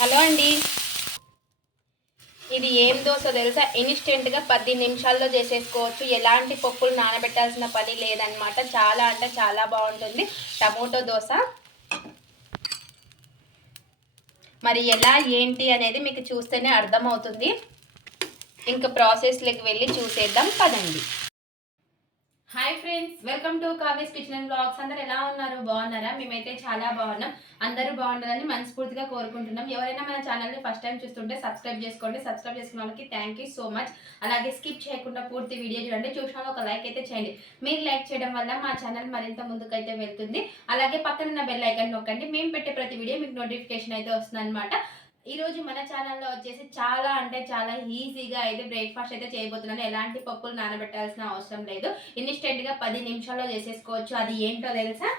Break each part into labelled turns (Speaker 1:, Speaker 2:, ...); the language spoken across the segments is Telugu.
Speaker 1: హలో అండి. ఇది ఏం దోశ తెలుసా? ఇన్స్టెంట్గా పది నిమిషాల్లో చేసేసుకోవచ్చు. ఎలాంటి పప్పులు నానబెట్టాల్సిన పని లేదనమాట చాలా అంటే చాలా బాగుంటుంది. టమోటో దోశ. మరి ఎలా ఏంటి అనేది మీకు చూస్తేనే అర్థమవుతుంది. ఇంకా ప్రాసెస్లోకి వెళ్ళి చూసేద్దాం. పదండి. Hi friends welcome to Kavya's kitchen and blogs అందరు ఎలా ఉన్నారు? బాగున్నారా? మేమైతే చాలా బాగున్నాం. అందరూ బాగుండాలని మనస్ఫూర్తిగా కోరుకుంటున్నాం. ఎవరైనా మన ఛానల్ని ఫస్ట్ టైం చూస్తుంటే సబ్స్క్రైబ్ చేసుకోండి. సబ్స్క్రైబ్ చేసుకున్న వాళ్ళకి థ్యాంక్ యూ సో మచ్ అలాగే స్కిప్ చేయకుండా పూర్తి వీడియో చూడండి. చూసిన ఒక లైక్ అయితే చేయండి. మీరు లైక్ చేయడం వల్ల మా ఛానల్ మరింత ముందుకైతే వెళ్తుంది. అలాగే పక్కన ఉన్న బెల్ ఐకన్ నొక్కండి. మేము పెట్టే ప్రతి వీడియో మీకు నోటిఫికేషన్ అయితే వస్తుంది అనమాట ఈరోజు మన ఛానల్లో వచ్చేసి చాలా అంటే చాలా ఈజీగా అయితే బ్రేక్ఫాస్ట్ అయితే చేయబోతున్నాను. ఎలాంటి పప్పులు నానబెట్టాల్సిన అవసరం లేదు. ఇన్స్టెంట్గా పది నిమిషాల్లో చేసేసుకోవచ్చు. అది ఏంటో తెలుసా?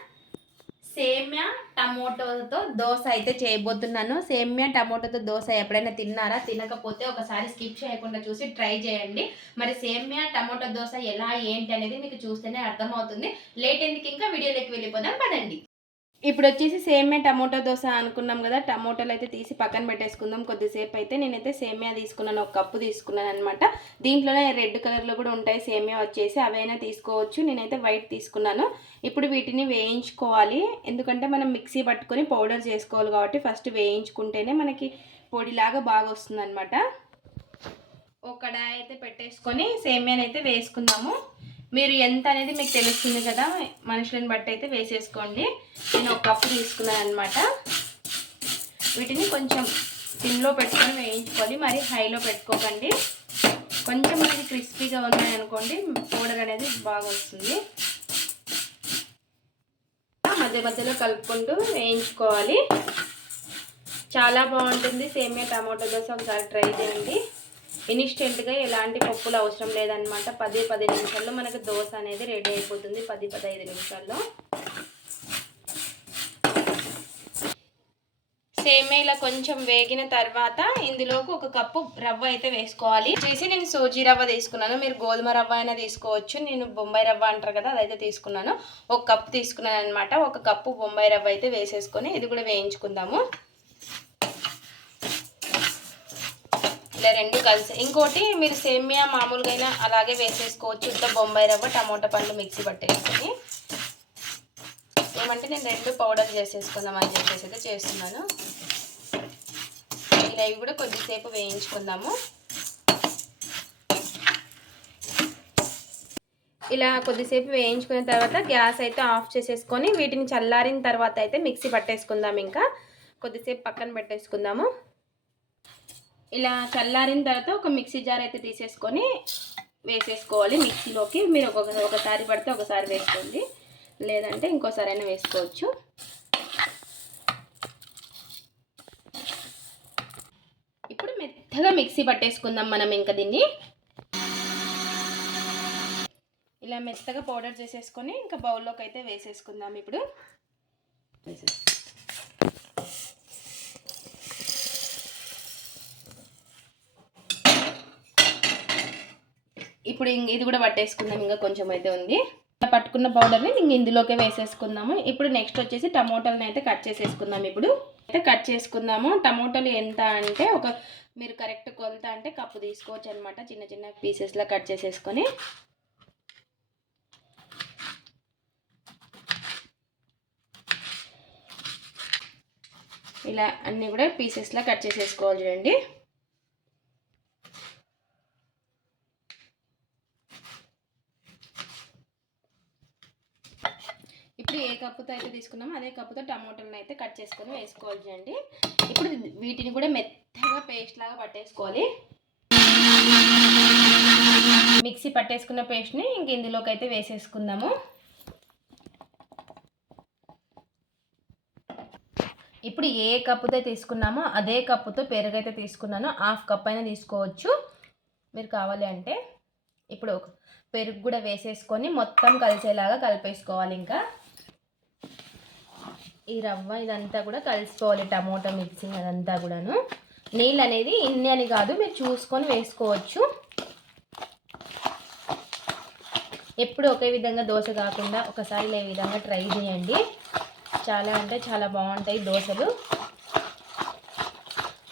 Speaker 1: సేమ్యా టమోటోతో దోశ అయితే చేయబోతున్నాను. సేమ్యా టమోటోతో దోశ ఎప్పుడైనా తిన్నారా? తినకపోతే ఒకసారి స్కిప్ చేయకుండా చూసి ట్రై చేయండి. మరి సేమ్యా టమోటో దోశ ఎలా ఏంటి అనేది మీకు చూస్తేనే అర్థమవుతుంది. లేట్ ఎందుకు ఇంకా వీడియోలోకి వెళ్ళిపోదాం. పదండి. ఇప్పుడు వచ్చేసి సేమ్యా టమోటా దోశ అనుకున్నాం కదా టమోటాలు అయితే తీసి పక్కన పెట్టేసుకుందాం. కొద్దిసేపు అయితే నేనైతే సేమ్యా తీసుకున్నాను ఒక కప్పు తీసుకున్నాను అనమాట దీంట్లోనే రెడ్ కలర్లో కూడా ఉంటాయి సేమ్యా వచ్చేసి అవైనా తీసుకోవచ్చు. నేనైతే వైట్ తీసుకున్నాను. ఇప్పుడు వీటిని వేయించుకోవాలి. ఎందుకంటే మనం మిక్సీ పట్టుకొని పౌడర్ చేసుకోవాలి కాబట్టి ఫస్ట్ వేయించుకుంటేనే మనకి పొడిలాగా బాగా వస్తుంది అనమాట ఒక కడాయి అయితే పెట్టేసుకొని సేమియాని అయితే వేసుకుందాము. మీరు ఎంత అనేది మీకు తెలుస్తుంది కదా. మనుషులను బట్టి అయితే వేసేసుకోండి. నేను ఒక కప్పు తీసుకున్నాను అనమాట వీటిని కొంచెం సిమ్లో పెట్టుకొని వేయించుకోవాలి. మరి హైలో పెట్టుకోకండి. కొంచెం మనకి క్రిస్పీగా ఉన్నాయనుకోండి పౌడర్ అనేది బాగా వస్తుంది మధ్య మధ్యలో కలుపుకుంటూ వేయించుకోవాలి. చాలా బాగుంటుంది. సేమియా టమాటో దోశ ఒకసారి ట్రై చేయండి. ఇన్స్టెంట్గా ఎలాంటి పప్పులు అవసరం లేదనమాట పది పది నిమిషాల్లో మనకు దోశ అనేది రెడీ అయిపోతుంది. పది పదహైదు నిమిషాల్లో. సేమే ఇలా కొంచెం వేగిన తర్వాత ఇందులోకి ఒక కప్పు రవ్వ అయితే వేసుకోవాలి. చేసి నేను సూజీ రవ్వ తీసుకున్నాను. మీరు గోధుమ రవ్వ అయినా తీసుకోవచ్చు. నేను బొంబాయి రవ్వ అంటారు కదా అదైతే తీసుకున్నాను. ఒక కప్పు తీసుకున్నాను అనమాట ఒక కప్పు బొంబాయి రవ్వ అయితే వేసేసుకొని ఇది కూడా వేయించుకుందాము. ఇలా రెండు కలిసి ఇంకోటి మీరు సేమియా మామూలుగా అయినా అలాగే వేసేసుకోవచ్చు. ఉత్త బొంబాయి రవ్వ టమోటా పండ్లు మిక్సీ పట్టేసుకొని. ఏమంటే నేను రెండు పౌడర్ చేసేసుకుందాం అని చెప్పేసి అయితే చేస్తున్నాను. ఇలా ఇవి కూడా కొద్దిసేపు వేయించుకుందాము. ఇలా కొద్దిసేపు వేయించుకున్న తర్వాత గ్యాస్ అయితే ఆఫ్ చేసేసుకొని వీటిని చల్లారిన తర్వాత అయితే మిక్సీ పట్టేసుకుందాం ఇంకా. కొద్దిసేపు పక్కన పెట్టేసుకుందాము. ఇలా చల్లారిన తర్వాత ఒక మిక్సీ జార్ అయితే తీసేసుకొని వేసేసుకోవాలి. మిక్సీలోకి మీరు ఒక ఒకసారి పడితే ఒకసారి వేసుకోండి. లేదంటే ఇంకోసారి అయినా వేసుకోవచ్చు. ఇప్పుడు మెత్తగా మిక్సీ పట్టేసుకుందాం మనం ఇంకా దీన్ని. ఇలా మెత్తగా పౌడర్ చేసేసుకొని ఇంకా బౌల్లోకి అయితే వేసేసుకుందాం ఇప్పుడు. వేసేసుకుందాం. ఇప్పుడు ఇది కూడా పట్టేసుకుందాం ఇంకా కొంచెం అయితే ఉంది. పట్టుకున్న పౌడర్ని ఇంక ఇందులోకే వేసేసుకుందాము. ఇప్పుడు నెక్స్ట్ వచ్చేసి టమోటాలను అయితే కట్ చేసేసుకుందాం ఇప్పుడు. అయితే కట్ చేసుకుందాము. టమోటాలు ఎంత అంటే ఒక మీరు కరెక్ట్ కొలత అంటే కప్పు తీసుకోవచ్చు అనమాట చిన్న చిన్న పీసెస్లా కట్ చేసేసుకొని. ఇలా అన్నీ కూడా పీసెస్లా కట్ చేసేసుకోవాలి చూడండి ఇప్పుడు ఏ కప్పుతో అయితే తీసుకున్నాము. అదే కప్పుతో టమాటాలను అయితే కట్ చేసుకొని వేసుకోవాలి అండి ఇప్పుడు వీటిని కూడా మెత్తగా పేస్ట్ లాగా పట్టేసుకోవాలి. మిక్సీ పట్టేసుకున్న పేస్ట్ని ఇంక ఇందులోకి అయితే వేసేసుకుందాము. ఇప్పుడు ఏ కప్పుతో తీసుకున్నామో అదే కప్పుతో పెరుగు అయితే తీసుకున్నాను. హాఫ్ కప్ అయినా తీసుకోవచ్చు. మీరు కావాలి అంటే. ఇప్పుడు పెరుగు కూడా వేసేసుకొని మొత్తం కలిసేలాగా కలిపేసుకోవాలి ఇంకా. ఈ రవ్వ ఇదంతా కూడా కలిసిపోవాలి టమోటా మిక్సింగ్ అదంతా కూడాను. నీళ్ళు అనేది ఇన్ని అని కాదు మీరు చూసుకొని వేసుకోవచ్చు. ఎప్పుడు ఒకే విధంగా దోశ కాకుండా ఒకసారి లే విధంగా ట్రై చేయండి. చాలా అంటే చాలా బాగుంటాయి దోశలు.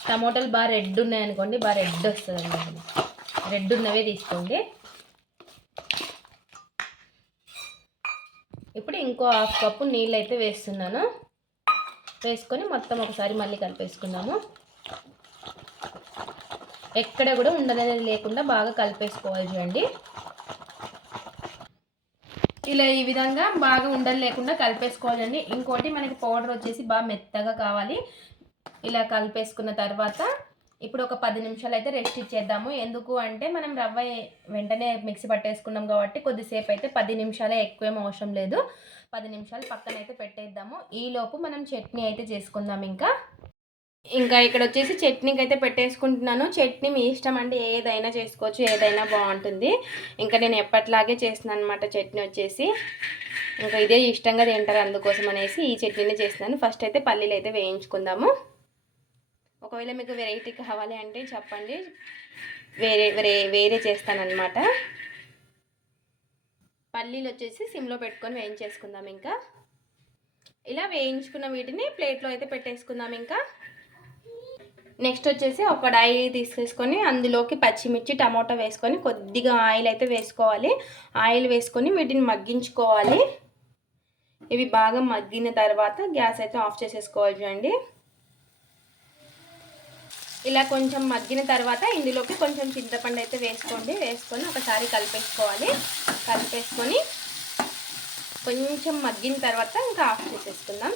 Speaker 1: టమోటాలు బాగా రెడ్ ఉన్నాయనుకోండి బాగా రెడ్ వస్తుందండి రెడ్ ఉన్నవే తీసుకోండి. ఇప్పుడు ఇంకో హాఫ్ కప్పు నీళ్ళు అయితే వేస్తున్నాను. వేసుకొని మొత్తం ఒకసారి మళ్ళీ కలిపేసుకుందాము. ఎక్కడ కూడా ఉండదనేది లేకుండా బాగా కలిపేసుకోవాలి చూడండి. ఇలా ఈ విధంగా బాగా ఉండలు లేకుండా కలిపేసుకోవాలండి ఇంకోటి మనకి పౌడర్ వచ్చేసి బాగా మెత్తగా కావాలి. ఇలా కలిపేసుకున్న తర్వాత ఇప్పుడు ఒక పది నిమిషాలు అయితే రెస్ట్ ఇచ్చేద్దాము. ఎందుకు అంటే మనం రవ్వ వెంటనే మిక్సీ పట్టేసుకున్నాం కాబట్టి కొద్దిసేపు అయితే పది నిమిషాలే ఎక్కువేం అవసరం లేదు. పది నిమిషాలు పక్కన అయితే పెట్టేద్దాము ఈలోపు మనం చట్నీ అయితే చేసుకుందాం ఇంకా. ఇంకా ఇక్కడ వచ్చేసి చట్నీకి అయితే పెట్టేసుకుంటున్నాను. చట్నీ మీ ఇష్టం అండి ఏదైనా చేసుకోవచ్చు ఏదైనా బాగుంటుంది. ఇంకా నేను ఎప్పట్లాగే చేస్తున్నాను అనమాట చట్నీ వచ్చేసి. ఇంకా ఇదే ఇష్టంగా తింటారు అందుకోసం అనేసి ఈ చట్నీని చేస్తున్నాను. ఫస్ట్ అయితే పల్లీలు అయితే వేయించుకుందాము. ఒకవేళ మీకు వెరైటీ కావాలి అంటే చెప్పండి. వేరే వేరే వేరే చేస్తానన్నమాట. పల్లీలు వచ్చేసి సిమ్లో పెట్టుకొని వేయించేసుకుందాం ఇంకా. ఇలా వేయించుకున్న వీటిని ప్లేట్లో అయితే పెట్టేసుకుందాం ఇంకా. నెక్స్ట్ వచ్చేసి ఒక డై తీసేసుకొని అందులోకి పచ్చిమిర్చి టమాటో వేసుకొని కొద్దిగా ఆయిల్ అయితే వేసుకోవాలి. ఆయిల్ వేసుకొని వీటిని మగ్గించుకోవాలి. ఇవి బాగా మగ్గిన తర్వాత గ్యాస్ అయితే ఆఫ్ చేసేసుకోవాలి చూడండి. ఇలా కొంచెం మగ్గిన తర్వాత ఇందులోకి కొంచెం చింతపండు అయితే వేసుకోండి. వేసుకొని ఒకసారి కలిపేసుకోవాలి. కలిపేసుకొని కొంచెం మగ్గిన తర్వాత ఇంకా ఆఫ్ చేసేసుకుందాం.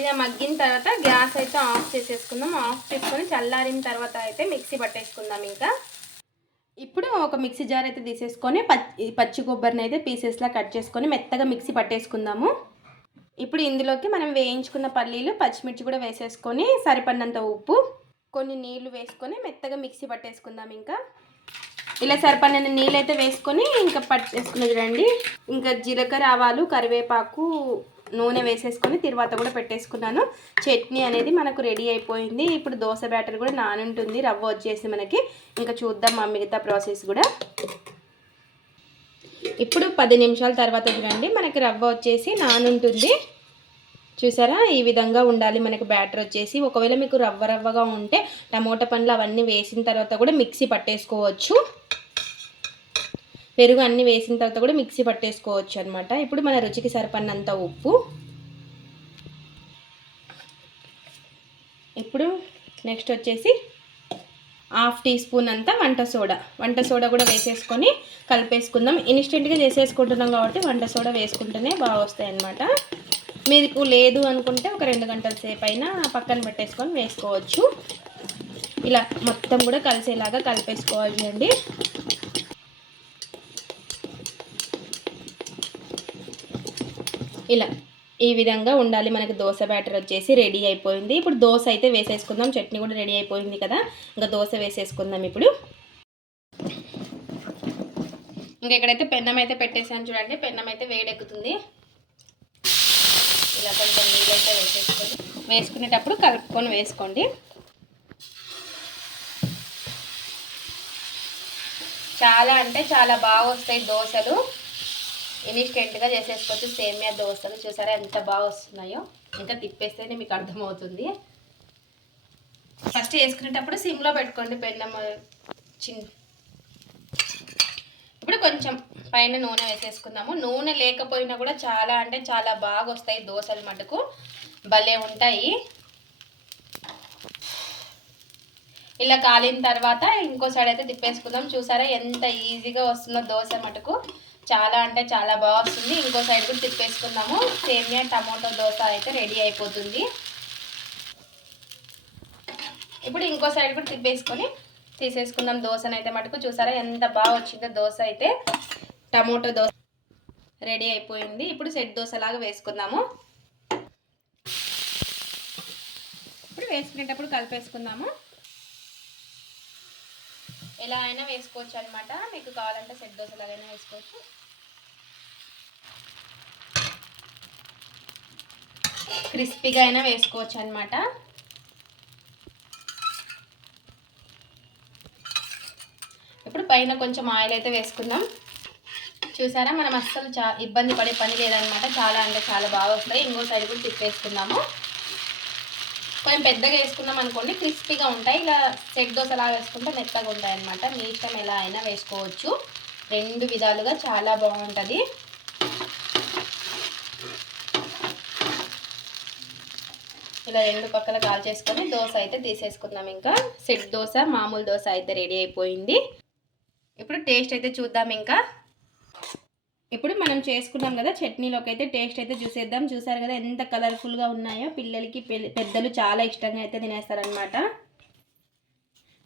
Speaker 1: ఇలా మగ్గిన తర్వాత గ్యాస్ అయితే ఆఫ్ చేసేసుకుందాం. ఆఫ్ చేసుకొని చల్లారిన తర్వాత అయితే మిక్సీ పట్టేసుకుందాం ఇంకా. ఇప్పుడు ఒక మిక్సీ జార్ అయితే తీసేసుకొని పచ్చి పచ్చి కొబ్బరిని అయితే పీసెస్లా కట్ చేసుకొని మెత్తగా మిక్సీ పట్టేసుకుందాము. ఇప్పుడు ఇందులోకి మనం వేయించుకున్న పల్లీలు పచ్చిమిర్చి కూడా వేసేసుకొని సరిపడినంత ఉప్పు కొన్ని నీళ్ళు వేసుకొని మెత్తగా మిక్సీ పట్టేసుకుందాం ఇంకా. ఇలా సరిపడిన నీళ్ళు అయితే వేసుకొని ఇంకా పట్టేసుకుని చూడండి ఇంకా జీలకర్ర ఆవాలు కరివేపాకు నూనె వేసేసుకొని తర్వాత కూడా పెట్టేసుకున్నాను. చట్నీ అనేది మనకు రెడీ అయిపోయింది. ఇప్పుడు దోశ బ్యాటర్ కూడా నానుంటుంది. రవ్వ వచ్చేసి మనకి. ఇంకా చూద్దాం మా మిగతా ప్రాసెస్ కూడా. ఇప్పుడు పది నిమిషాల తర్వాత చూడండి మనకి రవ్వ వచ్చేసి నానుంటుంది. చూసారా? ఈ విధంగా ఉండాలి. మనకు బ్యాటర్ వచ్చేసి ఒకవేళ మీకు రవ్వ రవ్వగా ఉంటే టమోటా పండ్లు అవన్నీ వేసిన తర్వాత కూడా మిక్సీ పట్టేసుకోవచ్చు. పెరుగు అన్నీ వేసిన తర్వాత కూడా మిక్సీ పట్టేసుకోవచ్చు అనమాట ఇప్పుడు మన రుచికి సరిపడినంత ఉప్పు. ఇప్పుడు నెక్స్ట్ వచ్చేసి హాఫ్ టీ స్పూన్ అంతా వంట సోడా. వంట సోడా కూడా వేసేసుకొని కలిపేసుకుందాం. ఇన్స్టెంట్గా చేసేసుకుంటున్నాం కాబట్టి వంట సోడా వేసుకుంటేనే బాగా వస్తాయి అన్నమాట మీకు లేదు అనుకుంటే ఒక రెండు గంటల సేపు అయినా పక్కన పెట్టేసుకొని వేసుకోవచ్చు. ఇలా మొత్తం కూడా కలిసేలాగా కలిపేసుకోవాలి అండి ఇలా ఈ విధంగా ఉండాలి. మనకి దోశ బ్యాటర్ వచ్చేసి రెడీ అయిపోయింది. ఇప్పుడు దోశ అయితే వేసేసుకుందాం. చట్నీ కూడా రెడీ అయిపోయింది కదా. ఇంకా దోశ వేసేసుకుందాం ఇప్పుడు. ఇంకా ఇక్కడైతే పెన్నం అయితే పెట్టేసాను చూడండి. పెన్నం అయితే వేడెక్కుతుంది. ఇలా కొంచెం నీళ్ళైతే అయితే వేసేసుకొని వేసుకునేటప్పుడు కలుపుకొని వేసుకోండి. చాలా అంటే చాలా బాగా వస్తాయి దోశలు. ఇన్స్టెంట్గా చేసేసుకోవచ్చు. సేమియా దోశలు చూసారా ఎంత బాగా వస్తున్నాయో? ఇంకా తిప్పేస్తేనే మీకు అర్థమవుతుంది. ఫస్ట్ వేసుకునేటప్పుడు సిమ్లో పెట్టుకోండి పెన్నం చిన్న ఇప్పుడు కొంచెం పైన నూనె వేసేసుకుందాము. నూనె లేకపోయినా కూడా చాలా అంటే చాలా బాగా వస్తాయి దోశలు మటుకు. భలే ఉంటాయి. ఇలా కాలిన తర్వాత ఇంకో సైడ్ అయితే తిప్పేసుకుందాం. చూసారా ఎంత ఈజీగా వస్తుందో దోశ మటుకు. చాలా అంటే చాలా బాగా వస్తుంది ఇంకో సైడ్ కూడా తిప్పేసుకుందాము. సేమియా టమాటో దోశ అయితే రెడీ అయిపోతుంది. ఇప్పుడు ఇంకో సైడ్ కూడా తిప్పేసుకొని తీసేసుకుందాం దోశనైతే అయితే మటుకు. చూసారా ఎంత బాగా వచ్చిందో దోశ అయితే. టమోటో దోశ రెడీ అయిపోయింది. ఇప్పుడు సెట్ దోశలాగా వేసుకుందాము. ఇప్పుడు వేసుకునేటప్పుడు కలిపేసుకుందాము. ఎలా అయినా వేసుకోవచ్చు అనమాట మీకు కావాలంటే సెట్ దోశలాగైనా వేసుకోవచ్చు. క్రిస్పీగా అయినా వేసుకోవచ్చు అనమాట ఇప్పుడు పైన కొంచెం ఆయిల్ అయితే వేసుకుందాం. చూసారా? మనం అస్సలు చా ఇబ్బంది పడే పని లేదనమాట చాలా అంటే చాలా బాగా వస్తాయి. ఇంకో సైడ్ కూడా తిప్పేసుకున్నాము కొంచెం పెద్దగా వేసుకున్నాం అనుకోండి క్రిస్పీగా ఉంటాయి. ఇలా సెట్ దోశ వేసుకుంటే మెత్తగా ఉంటాయి అనమాట మీ ఇష్టం ఎలా అయినా వేసుకోవచ్చు. రెండు విధాలుగా చాలా బాగుంటుంది. ఇలా రెండు పక్కల కాల్ చేసుకొని దోశ అయితే తీసేసుకుందాం ఇంకా. సెట్ దోశ మామూలు దోశ అయితే రెడీ అయిపోయింది. ఇప్పుడు టేస్ట్ అయితే చూద్దాం ఇంకా. ఇప్పుడు మనం చేసుకున్నాం కదా చట్నీలోకి అయితే టేస్ట్ అయితే చూసేద్దాం. చూసారు కదా ఎంత కలర్ఫుల్గా ఉన్నాయో. పిల్లలకి పె- పెద్దలు చాలా ఇష్టంగా అయితే తినేస్తారనమాట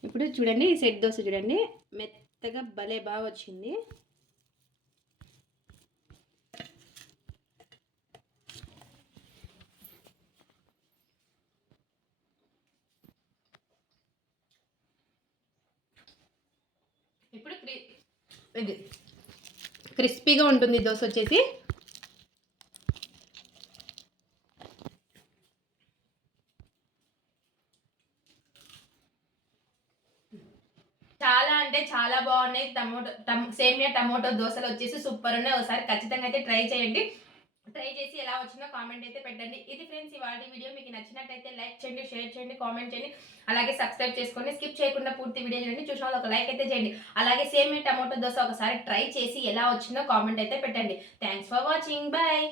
Speaker 1: ఇప్పుడు చూడండి ఈ సెట్ దోశ చూడండి. మెత్తగా భలే బాగా వచ్చింది. ఇప్పుడు ఇది. క్రిస్పీగా ఉంటుంది దోశ వచ్చేసి. చాలా అంటే చాలా బాగున్నాయి. టమోటో టమ్ సేమియా టమోటో దోశలు వచ్చేసి సూపర్ ఉన్నాయి. ఒకసారి ఖచ్చితంగా అయితే ట్రై చేయండి. ట్రై చేసి ఎలా వచ్చిందో కామెంట్ అయితే పెట్టండి. ఇది ఫ్రెండ్స్ ఇవాళ వీడియో మీకు నచ్చినట్టయితే లైక్ చేయండి షేర్ చేయండి కామెంట్ చేయండి. అలాగే సబ్స్క్రైబ్ చేసుకోండి స్కిప్ చేయకుండా పూర్తి వీడియో చేయండి చూసిన ఒక లైక్ అయితే చేయండి. అలాగే సేమ్ టమాటో దోశ ఒకసారి ట్రై చేసి ఎలా వచ్చిందో కామెంట్ అయితే పెట్టండి. Thanks for watching bye